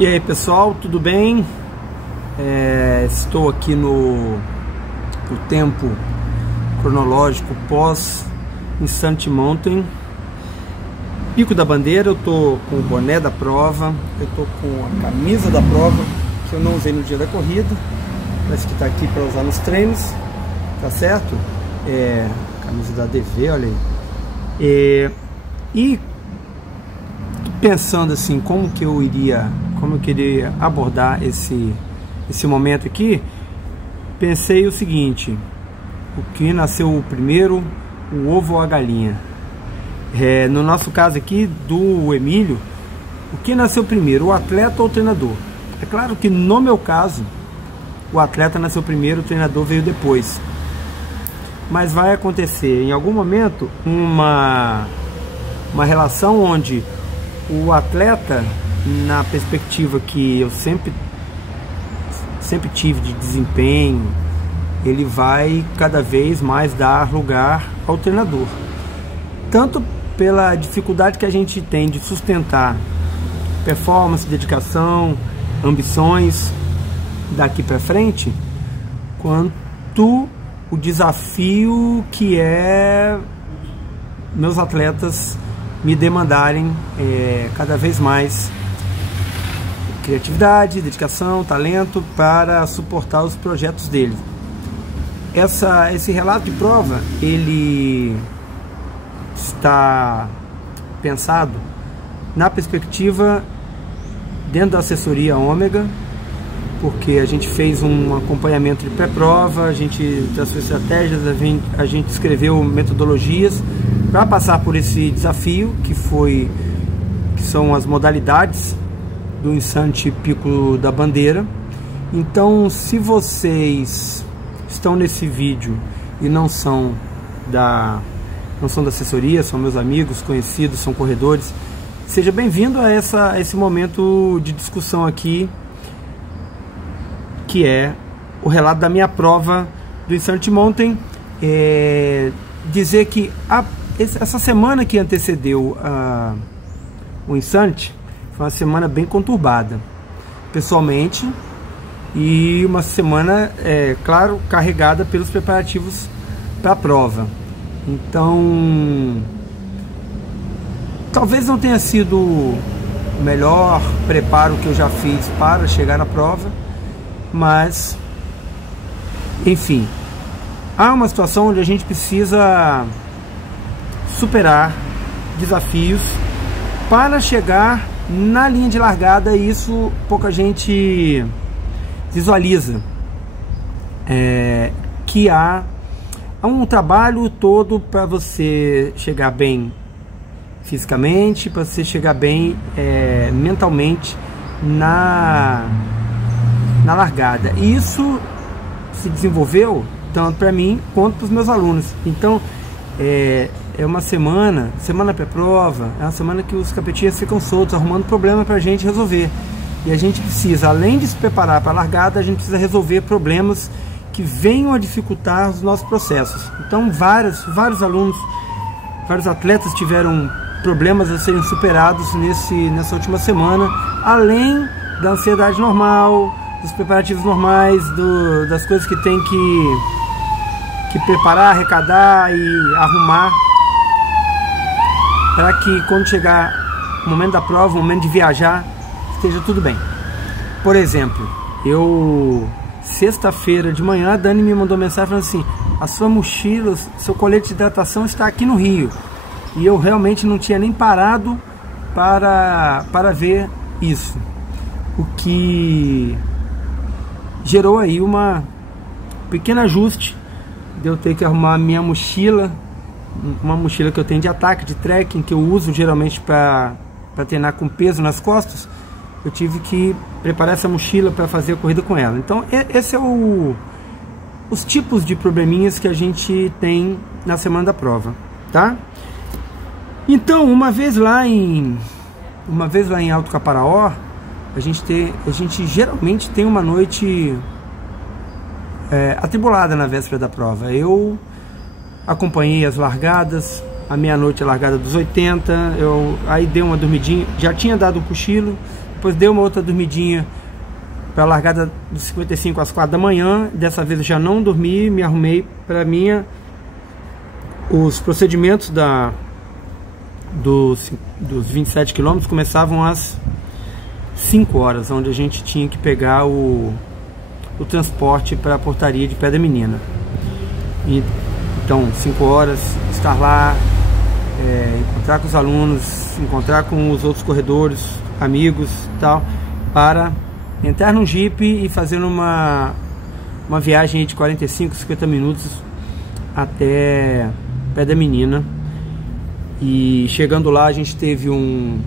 E aí pessoal, tudo bem? Estou aqui no tempo cronológico pós Insante Mountain, Pico da Bandeira. Eu tô com o boné da prova, eu tô com a camisa da prova que eu não usei no dia da corrida, mas que tá aqui para usar nos treinos, tá certo? Camisa da DV, olha aí. E pensando assim, como eu queria abordar esse momento aqui, pensei o seguinte: o que nasceu primeiro, o ovo ou a galinha? No nosso caso aqui do Emílio, o que nasceu primeiro, o atleta ou o treinador? É claro que no meu caso o atleta nasceu primeiro, o treinador veio depois, mas vai acontecer em algum momento uma relação onde o atleta, na perspectiva que eu sempre tive de desempenho, ele vai cada vez mais dar lugar ao treinador, tanto pela dificuldade que a gente tem de sustentar performance, dedicação, ambições daqui para frente, quanto o desafio que é meus atletas me demandarem cada vez mais criatividade, dedicação, talento para suportar os projetos deles. Esse relato de prova, ele está pensado na perspectiva dentro da assessoria Ômega, porque a gente fez um acompanhamento de pré-prova, a gente traçou estratégias, a gente escreveu metodologias para passar por esse desafio que são as modalidades do Insante Pico da Bandeira. Então, se vocês estão nesse vídeo e não são da assessoria, são meus amigos, conhecidos, são corredores, seja bem-vindo a esse momento de discussão aqui, que é o relato da minha prova do Insante Mountain. Dizer que essa semana que antecedeu o Insante foi uma semana bem conturbada pessoalmente, e uma semana, claro, carregada pelos preparativos para a prova. Então, talvez não tenha sido o melhor preparo que eu já fiz para chegar na prova, mas enfim, há uma situação onde a gente precisa superar desafios para chegar na linha de largada, e isso pouca gente visualiza, que há um trabalho todo para você chegar bem fisicamente, para você chegar bem mentalmente na largada. E isso se desenvolveu tanto para mim quanto para os meus alunos. Então é uma semana pré-prova, é uma semana que os capetinhas ficam soltos, arrumando problema para a gente resolver. E a gente precisa, além de se preparar para a largada, a gente precisa resolver problemas que venham a dificultar os nossos processos. Então vários alunos, vários atletas tiveram problemas a serem superados nessa última semana, além da ansiedade normal, dos preparativos normais, das coisas que tem que preparar, arrecadar e arrumar, para que quando chegar o momento da prova, o momento de viajar, esteja tudo bem. Por exemplo, sexta-feira de manhã, a Dani me mandou mensagem falando assim: a sua mochila, seu colete de hidratação está aqui no Rio. E eu realmente não tinha nem parado para ver isso, o que gerou aí um pequeno ajuste de eu ter que arrumar a minha mochila, uma mochila que eu tenho de ataque, de trekking, que eu uso geralmente para treinar com peso nas costas. Eu tive que preparar essa mochila para fazer a corrida com ela. Então esse é os tipos de probleminhas que a gente tem na semana da prova, tá? Então, uma vez lá em Alto Caparaó, a gente geralmente tem uma noite atribulada na véspera da prova. Eu acompanhei as largadas, a meia-noite a largada dos 80, aí dei uma dormidinha, já tinha dado um cochilo, depois dei uma outra dormidinha para a largada dos 55 às 4 da manhã. Dessa vez eu já não dormi, me arrumei para os procedimentos dos 27 quilômetros começavam às 5 horas, onde a gente tinha que pegar o transporte para a portaria de Pedra Menina. Então, 5 horas, estar lá, encontrar com os alunos, encontrar com os outros corredores, amigos e tal, para entrar num Jeep e fazer uma viagem de 45, 50 minutos até Pedra Menina. E chegando lá, a gente teve um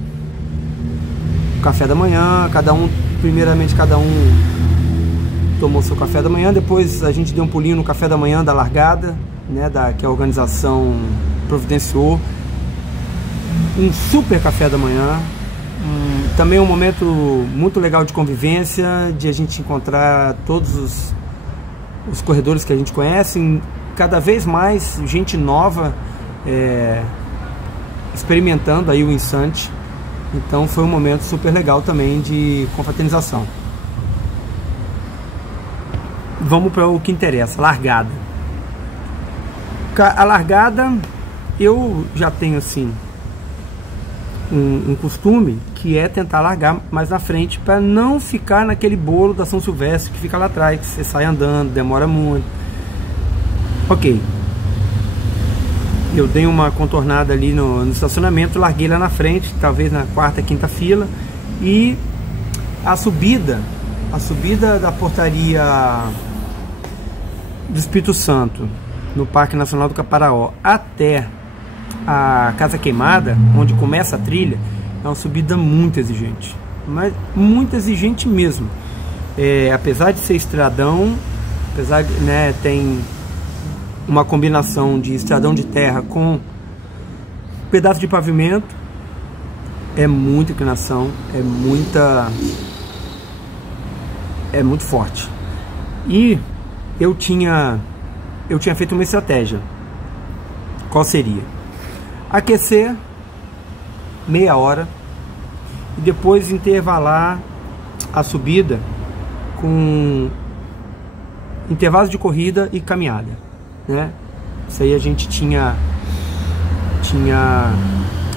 café da manhã, primeiramente cada um tomou seu café da manhã, depois a gente deu um pulinho no café da manhã da largada, né, que a organização providenciou, um super café da manhã, também um momento muito legal de convivência, de a gente encontrar todos os corredores que a gente conhece, cada vez mais gente nova experimentando aí o Insante. Então foi um momento super legal também de confraternização. Vamos para o que interessa, largada. A largada, eu já tenho assim um costume, que é tentar largar mais na frente para não ficar naquele bolo da São Silvestre que fica lá atrás, que você sai andando, demora muito. Ok, eu dei uma contornada ali no estacionamento, larguei lá na frente, talvez na quarta, quinta fila, e a subida da portaria do Espírito Santo no Parque Nacional do Caparaó até a Casa Queimada, onde começa a trilha, é uma subida muito exigente, mas muito exigente mesmo. Apesar de ser estradão, apesar de, né, tem uma combinação de estradão de terra com pedaço de pavimento, é muita inclinação, é muito forte. E eu tinha feito uma estratégia. Qual seria? Aquecer meia hora e depois intervalar a subida com intervalos de corrida e caminhada, né? Isso aí a gente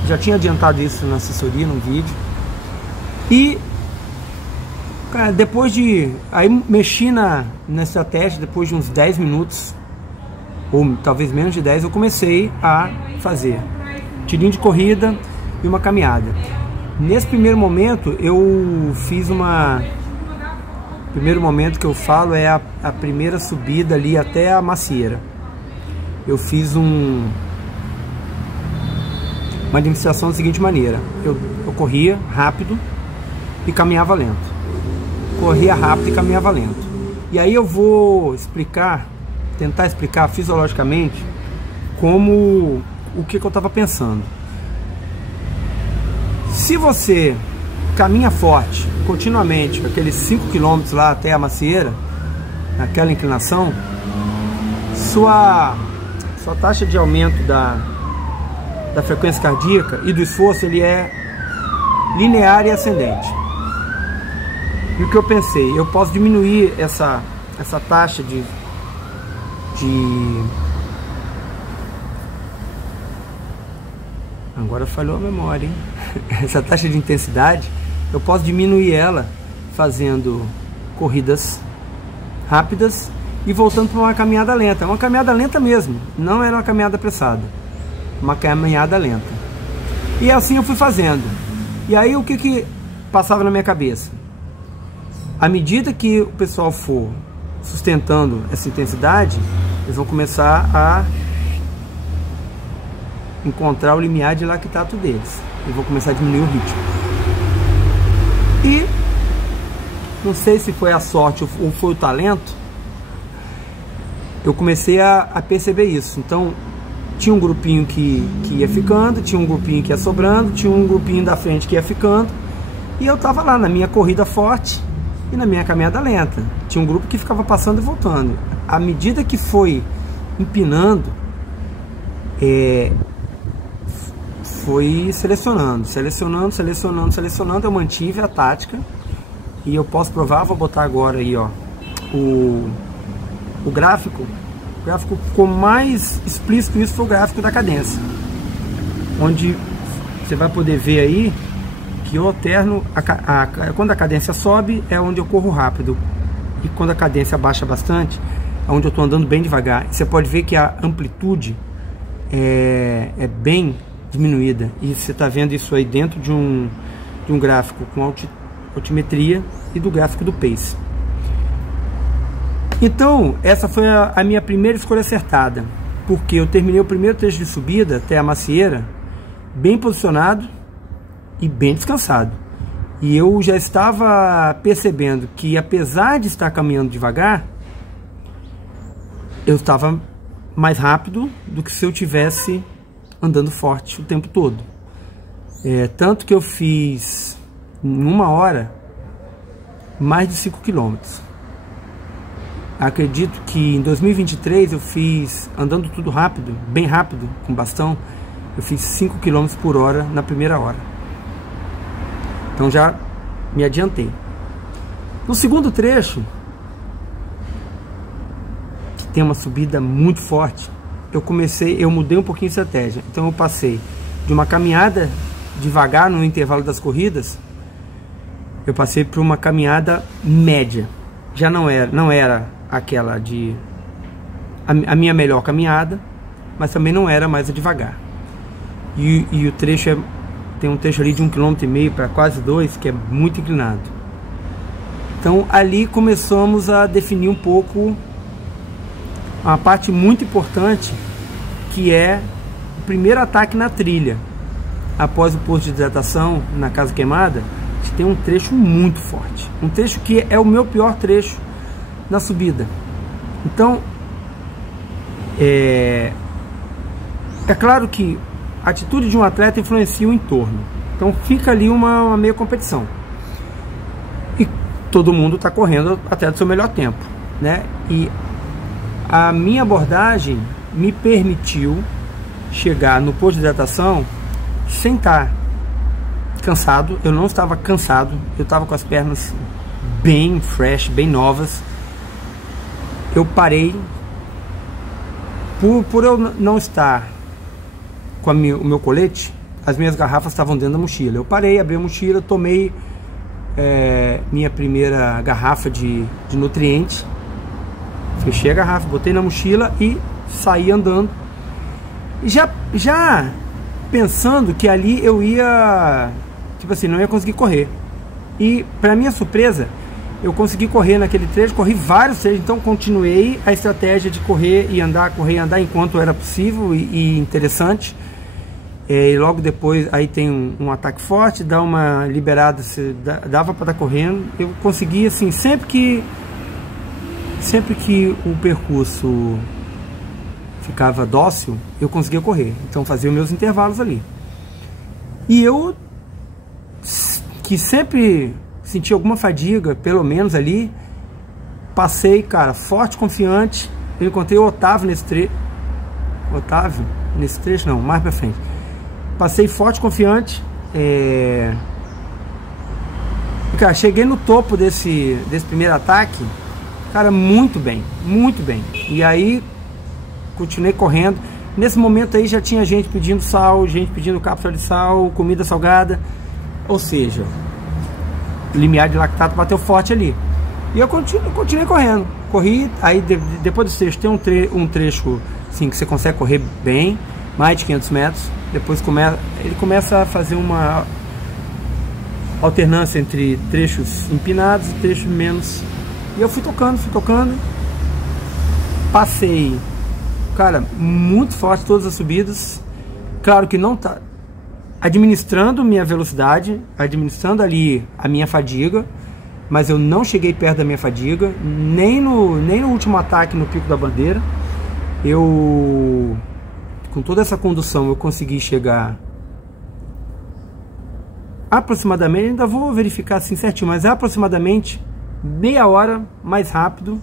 já tinha adiantado isso na assessoria, num vídeo. E cara, depois aí mexi na estratégia, depois de uns 10 minutos ou talvez menos de 10, eu comecei a fazer tirinho de corrida e uma caminhada. Nesse primeiro momento eu fiz primeiro momento que eu falo é a primeira subida ali até a macieira. Eu fiz uma administração da seguinte maneira: eu corria rápido e caminhava lento, corria rápido e caminhava lento. E aí eu vou tentar explicar fisiologicamente o que eu estava pensando. Se você caminha forte continuamente, com aqueles 5 km lá até a macieira, naquela inclinação, sua taxa de aumento da frequência cardíaca e do esforço, ele é linear e ascendente. E o que eu pensei? Eu posso diminuir essa taxa de agora falhou a memória, hein? Essa taxa de intensidade, eu posso diminuir ela fazendo corridas rápidas e voltando para uma caminhada lenta. Uma caminhada lenta mesmo, não era uma caminhada apressada, uma caminhada lenta. E assim eu fui fazendo. E aí o que passava na minha cabeça? À medida que o pessoal for sustentando essa intensidade, eles vão começar a encontrar o limiar de lactato deles. Eu vou começar a diminuir o ritmo. E não sei se foi a sorte ou foi o talento, eu comecei a perceber isso. Então tinha um grupinho que ia ficando, tinha um grupinho que ia sobrando, tinha um grupinho da frente que ia ficando, e eu tava lá na minha corrida forte e na minha caminhada lenta. Tinha um grupo que ficava passando e voltando. À medida que foi empinando, fui selecionando. Eu mantive a tática. E eu posso provar, vou botar agora aí, ó, o gráfico. O gráfico ficou mais explícito, isso foi o gráfico da cadência. Onde você vai poder ver aí que eu alterno, quando a cadência sobe é onde eu corro rápido. E quando a cadência baixa bastante, é onde eu estou andando bem devagar. E você pode ver que a amplitude é bem diminuída. E você está vendo isso aí dentro de um gráfico com altimetria e do gráfico do pace. Então, essa foi a minha primeira escolha acertada, porque eu terminei o primeiro trecho de subida até a macieira bem posicionado e bem descansado. E eu já estava percebendo que, apesar de estar caminhando devagar, eu estava mais rápido do que se eu tivesse andando forte o tempo todo. Tanto que eu fiz em 1 hora mais de 5 km. Acredito que em 2023 eu fiz, andando tudo rápido, bem rápido, com bastão, eu fiz 5 km por hora na primeira hora. Então já me adiantei. No segundo trecho, que tem uma subida muito forte, eu mudei um pouquinho a estratégia. Então eu passei de uma caminhada devagar no intervalo das corridas, eu passei para uma caminhada média. Já não era aquela de a minha melhor caminhada, mas também não era mais a devagar. E o trecho tem um trecho ali de 1,5 km para quase 2, que é muito inclinado. Então ali começamos a definir um pouco uma parte muito importante, que é o primeiro ataque na trilha. Após o posto de hidratação na Casa Queimada, tem um trecho muito forte, um trecho que é o meu pior trecho na subida. Então é claro que a atitude de um atleta influencia o entorno, então fica ali uma meia competição e todo mundo está correndo até do seu melhor tempo, né? E a minha abordagem me permitiu chegar no posto de hidratação sem estar cansado. Eu não estava cansado, eu estava com as pernas bem fresh, bem novas. Eu parei, por eu não estar com o meu colete, as minhas garrafas estavam dentro da mochila. Eu parei, abri a mochila, tomei minha primeira garrafa de nutriente, fechei a garrafa, botei na mochila e saí andando. Já pensando que ali eu ia, tipo assim, não ia conseguir correr. E para minha surpresa, eu consegui correr naquele trecho, corri vários trechos, então continuei a estratégia de correr e andar enquanto era possível e interessante. E logo depois aí tem um ataque forte, dá uma liberada, dava para estar correndo. Eu consegui, assim, sempre que o percurso ficava dócil, eu conseguia correr. Então fazia os meus intervalos ali. E eu, que sempre senti alguma fadiga, pelo menos ali, passei, cara, forte, confiante. Eu encontrei o Otávio nesse trecho, não, mais pra frente. Passei forte, confiante. Cara, cheguei no topo desse primeiro ataque, cara, muito bem, muito bem. E aí continuei correndo. Nesse momento aí já tinha gente pedindo sal, gente pedindo cápsula de sal, comida salgada. Ou seja, o limiar de lactato bateu forte ali. E eu continuei correndo. Corri, aí depois do trecho tem um trecho assim, que você consegue correr bem, mais de 500 metros. Depois ele começa a fazer uma alternância entre trechos empinados e trechos menos. E eu fui tocando. Passei, cara, muito forte todas as subidas. Claro que não tá administrando minha velocidade, administrando ali a minha fadiga, mas eu não cheguei perto da minha fadiga, nem no último ataque no Pico da Bandeira. Com toda essa condução, eu consegui chegar aproximadamente, ainda vou verificar assim certinho, mas é aproximadamente meia hora mais rápido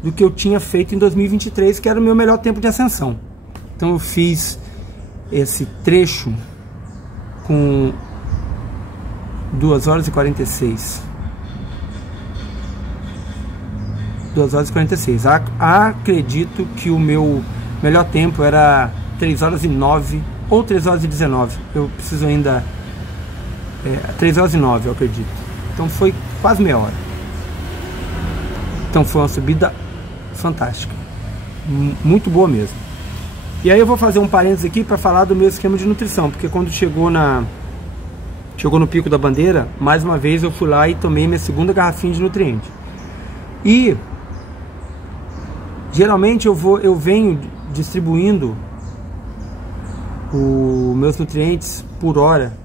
do que eu tinha feito em 2023, que era o meu melhor tempo de ascensão. Então eu fiz esse trecho com 2 horas e 46. 2 horas e 46. Acredito que o meu melhor tempo era 3 horas e 9 ou 3 horas e 19. Eu preciso ainda... 3 horas e 9, eu acredito. Então foi quase meia hora. Então foi uma subida fantástica. Muito boa mesmo. E aí eu vou fazer um parênteses aqui para falar do meu esquema de nutrição. Porque quando chegou no Pico da Bandeira, mais uma vez eu fui lá e tomei minha segunda garrafinha de nutriente. E geralmente eu venho distribuindo os meus nutrientes por hora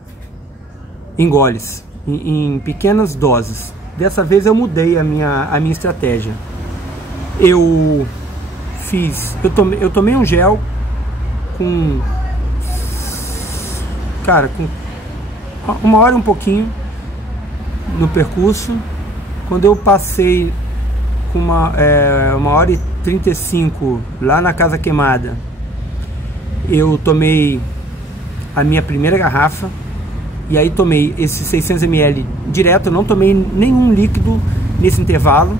em goles, em pequenas doses. Dessa vez eu mudei a minha estratégia. Eu tomei um gel com 1 hora e um pouquinho no percurso. Quando eu passei com 1 hora e 35 lá na Casa Queimada, eu tomei a minha primeira garrafa. E aí tomei esses 600 ml direto, eu não tomei nenhum líquido nesse intervalo.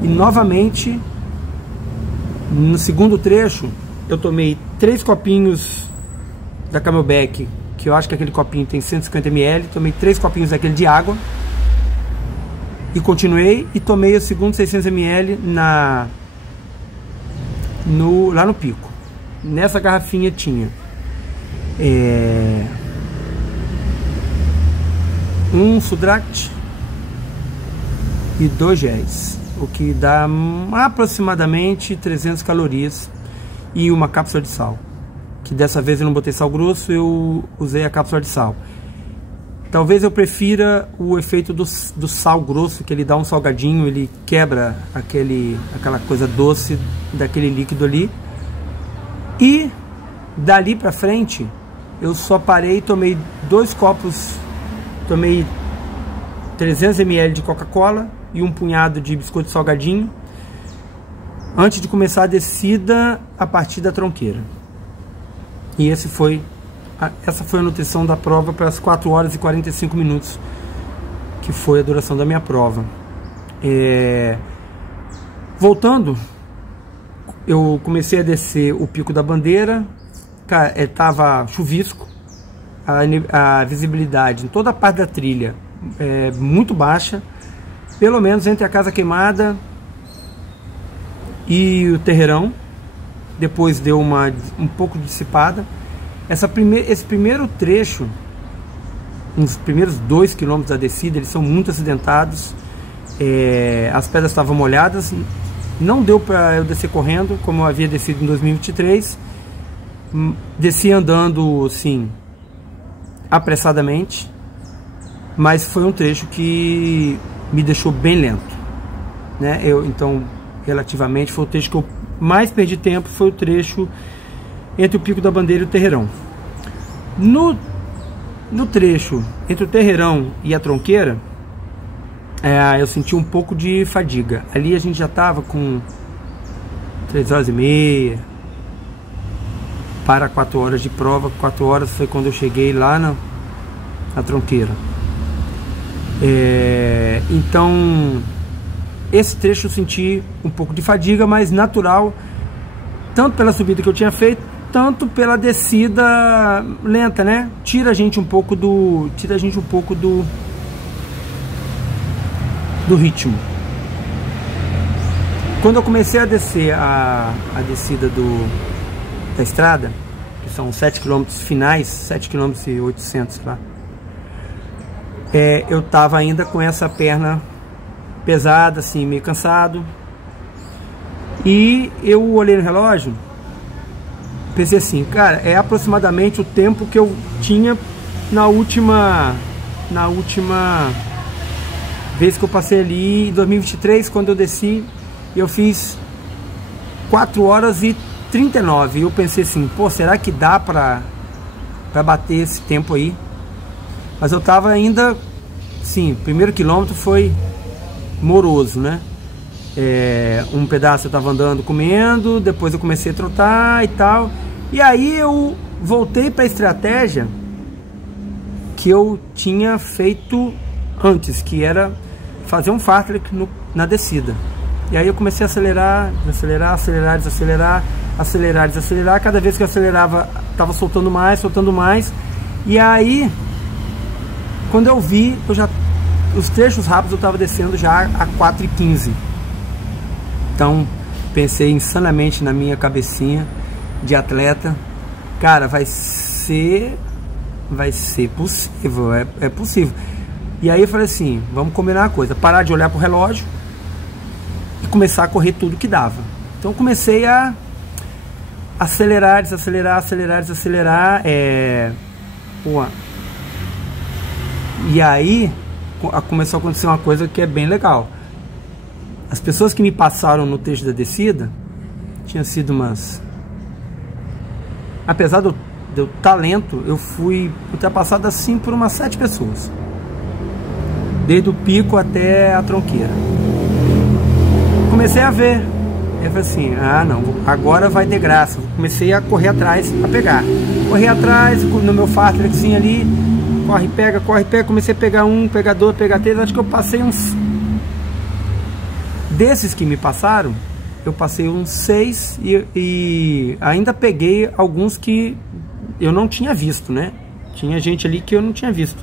E novamente, no segundo trecho, eu tomei 3 copinhos da Camelback, que eu acho que aquele copinho tem 150 ml, tomei 3 copinhos daquele de água. E continuei e tomei o segundo 600 ml lá no Pico. Nessa garrafinha tinha... um Sudract e 2 géis, o que dá aproximadamente 300 calorias, e uma cápsula de sal, que dessa vez eu não botei sal grosso, eu usei a cápsula de sal. Talvez eu prefira o efeito do sal grosso, que ele dá um salgadinho, ele quebra aquela coisa doce daquele líquido ali. E dali pra frente eu só parei e tomei 2 copos. Tomei 300 ml de Coca-Cola e um punhado de biscoito salgadinho antes de começar a descida a partir da tronqueira. E essa foi a nutrição da prova para as 4 horas e 45 minutos, que foi a duração da minha prova. Voltando, eu comecei a descer o Pico da Bandeira, tava chuvisco. A visibilidade em toda a parte da trilha é muito baixa, pelo menos entre a Casa Queimada e o Terreirão. Depois deu um pouco dissipada. Esse primeiro trecho, os primeiros 2 km da descida, eles são muito acidentados. As pedras estavam molhadas, não deu para eu descer correndo como eu havia descido em 2023. Desci andando assim, apressadamente, mas foi um trecho que me deixou bem lento, né? Então, relativamente, foi o trecho que eu mais perdi tempo, foi o trecho entre o Pico da Bandeira e o Terreirão. No trecho entre o Terreirão e a tronqueira, eu senti um pouco de fadiga. Ali a gente já estava com 3 horas e meia para 4 horas de prova. 4 horas foi quando eu cheguei lá na tronqueira. Então esse trecho eu senti um pouco de fadiga, mas natural, tanto pela subida que eu tinha feito, tanto pela descida lenta, né? Tira a gente um pouco do ritmo. Quando eu comecei a descer a descida da estrada, que são 7 km finais, 7 km e 800 lá, eu tava ainda com essa perna pesada, assim, meio cansado. E eu olhei no relógio, pensei assim, cara, é aproximadamente o tempo que eu tinha na última vez que eu passei ali em 2023, quando eu desci. Eu fiz 4 horas e 39. E eu pensei assim, pô, será que dá pra bater esse tempo aí? Mas eu tava ainda, sim, primeiro quilômetro foi moroso, né? Um pedaço eu tava andando comendo, depois eu comecei a trotar e tal. E aí eu voltei pra estratégia que eu tinha feito antes, que era fazer um fartlek na descida. E aí eu comecei a acelerar, desacelerar, acelerar, desacelerar, acelerar, desacelerar. Cada vez que eu acelerava, estava soltando mais. E aí, quando eu vi, os trechos rápidos eu estava descendo já a 4,15. Então, pensei insanamente na minha cabecinha de atleta. Cara, vai ser possível, é possível. E aí eu falei assim, vamos combinar uma coisa, parar de olhar pro relógio e começar a correr tudo que dava. Então comecei a acelerar, desacelerar, desacelerar. E aí começou a acontecer uma coisa que é bem legal. As pessoas que me passaram no trecho da descida tinham sido umas... Apesar do talento, eu fui ultrapassado assim por umas 7 pessoas. Desde o pico até a tronqueira. Comecei a ver. Eu falei assim, não, agora vai ter graça. Comecei a correr atrás, a pegar. Corri atrás, no meu fartlekzinho ali. Corre, pega. Comecei a pegar um, pegar dois, pegar três. Acho que eu passei uns... Desses que me passaram, eu passei uns 6 e ainda peguei alguns que eu não tinha visto, né? Tinha gente ali que eu não tinha visto.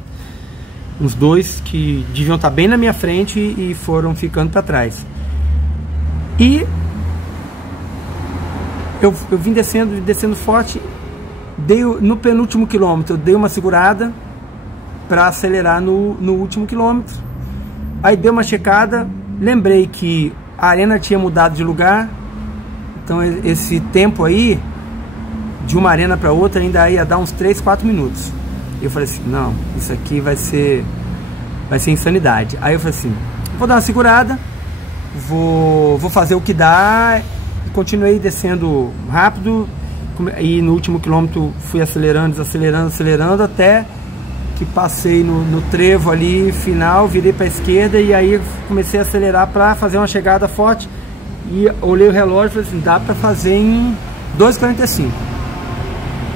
Uns 2 que deviam estar bem na minha frente e foram ficando para trás. E eu vim descendo forte. No penúltimo quilômetro, eu dei uma segurada para acelerar no último quilômetro. Aí dei uma checada, lembrei que a arena tinha mudado de lugar. Então esse tempo aí, de uma arena para outra, ainda ia dar uns 3, 4 minutos. Eu falei assim, não, isso aqui vai ser insanidade. Aí eu falei assim, vou dar uma segurada, vou fazer o que dá. E continuei descendo rápido. E no último quilômetro fui acelerando, acelerando, até que passei no trevo ali final, virei para a esquerda e aí comecei a acelerar para fazer uma chegada forte. E olhei o relógio e falei assim, dá para fazer em 2,45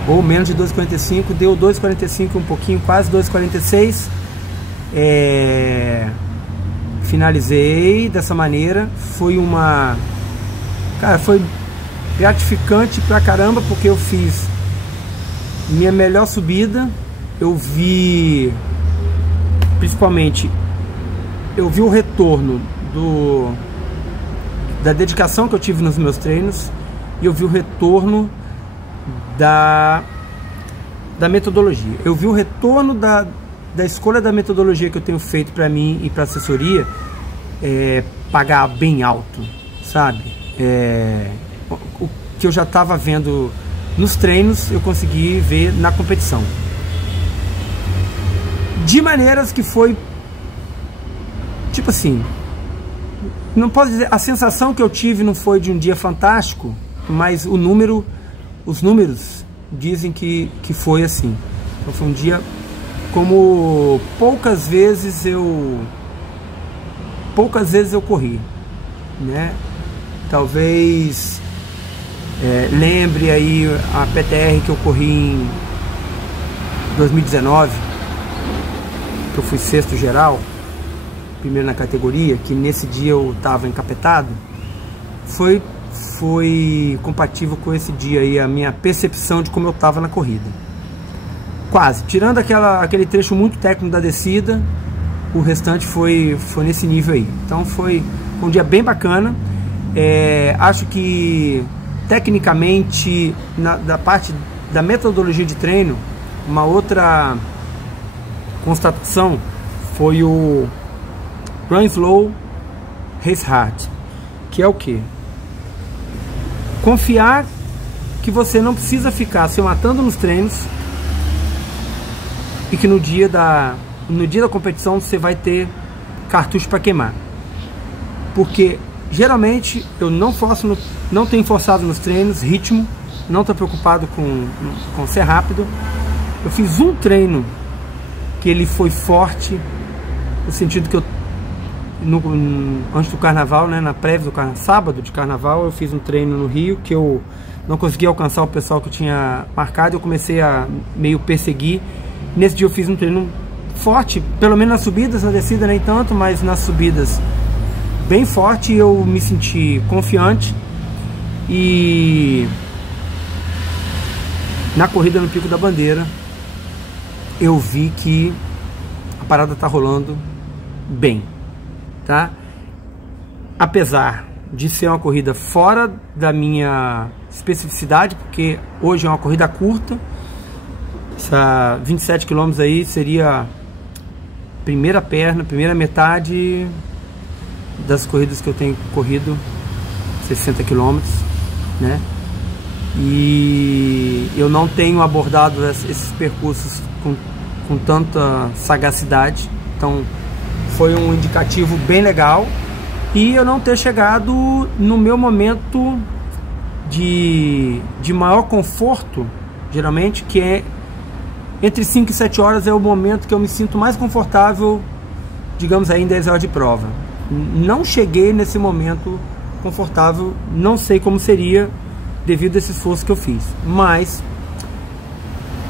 ou menos de 2,45. Deu 2,45 um pouquinho, quase 2,46. Finalizei dessa maneira. Foi gratificante pra caramba, porque eu fiz minha melhor subida. Eu vi, principalmente, o retorno da dedicação que eu tive nos meus treinos, e eu vi o retorno da metodologia. Eu vi o retorno da escolha da metodologia que eu tenho feito para mim e para assessoria pagar bem alto, sabe? O que eu já estava vendo nos treinos, eu consegui ver na competição. De maneiras que foi, tipo assim, não posso dizer, a sensação que eu tive não foi de um dia fantástico, mas os números dizem que foi assim. Então foi um dia como poucas vezes eu corri, né? Talvez lembre aí a PTR que eu corri em 2019, que eu fui 6º geral, primeiro na categoria, que nesse dia eu estava encapetado. Foi compatível com esse dia aí, a minha percepção de como eu estava na corrida. Quase, tirando aquele trecho muito técnico da descida, o restante foi nesse nível aí. Então foi um dia bem bacana. Acho que tecnicamente, da parte da metodologia de treino, uma outra constatação foi o Run Slow, Race Hard, que é o que? Confiar que você não precisa ficar se matando nos treinos e que no dia da competição você vai ter cartucho para queimar. Porque geralmente eu não tenho forçado nos treinos ritmo, não estou preocupado com ser rápido. Eu fiz um treino que ele foi forte, no sentido que antes do carnaval, né, na prévia do carnaval, sábado de carnaval, eu fiz um treino no Rio que eu não consegui alcançar o pessoal que eu tinha marcado. Eu comecei a meio perseguir Nesse dia eu fiz um treino forte, pelo menos nas subidas, na descida nem tanto, mas nas subidas bem forte. Eu me senti confiante, e na corrida no Pico da Bandeira eu vi que a parada tá rolando bem, tá? Apesar de ser uma corrida fora da minha especificidade, porque hoje é uma corrida curta, essa 27 km aí seria primeira perna, primeira metade das corridas que eu tenho corrido, 60 km, né? E eu não tenho abordado esses percursos com tanta sagacidade, então foi um indicativo bem legal. E eu não ter chegado no meu momento de maior conforto, geralmente, que é entre 5 e 7 horas, é o momento que eu me sinto mais confortável, digamos aí, em 10 horas de prova. Não cheguei nesse momento confortável, não sei como seria devido a esse esforço que eu fiz, mas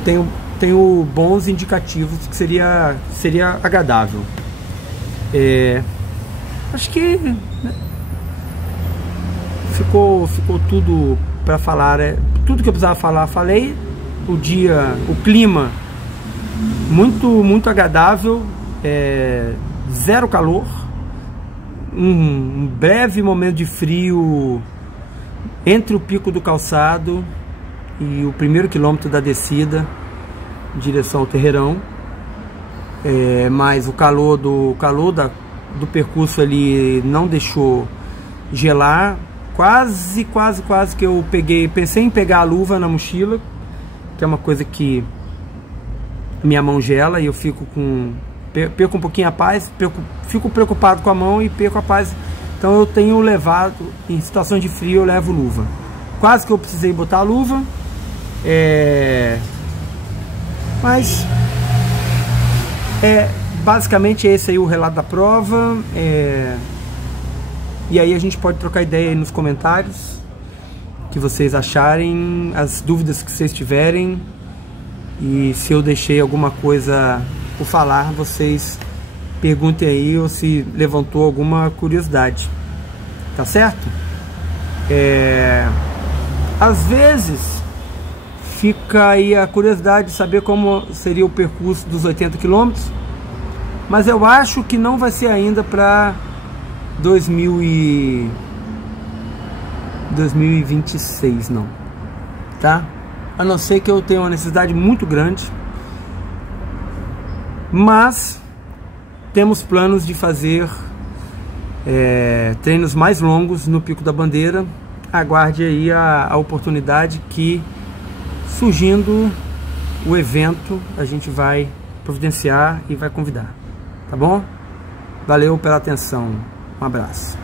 tenho bons indicativos que seria agradável. Acho que, né, ficou tudo para falar, tudo que eu precisava falar, falei. O clima muito agradável, zero calor, um breve momento de frio entre o Pico do Calçado e o primeiro quilômetro da descida em direção ao Terreirão, mas o calor do percurso ali não deixou gelar. Quase que eu pensei em pegar a luva na mochila, que é uma coisa que minha mão gela e eu perco um pouquinho a paz, fico preocupado com a mão e perco a paz. Então eu tenho levado, em situações de frio eu levo luva. Quase que eu precisei botar a luva, mas basicamente esse aí o relato da prova. E aí a gente pode trocar ideia aí nos comentários, que vocês acharem, as dúvidas que vocês tiverem, e se eu deixei alguma coisa por falar, vocês perguntem aí, ou se levantou alguma curiosidade, tá certo? Às vezes fica aí a curiosidade de saber como seria o percurso dos 80 km, mas eu acho que não vai ser ainda para 2026 não, tá? A não ser que eu tenha uma necessidade muito grande, mas temos planos de fazer treinos mais longos no Pico da Bandeira. Aguarde aí a oportunidade que, surgindo o evento, a gente vai providenciar e vai convidar, tá bom? Valeu pela atenção. Um abraço.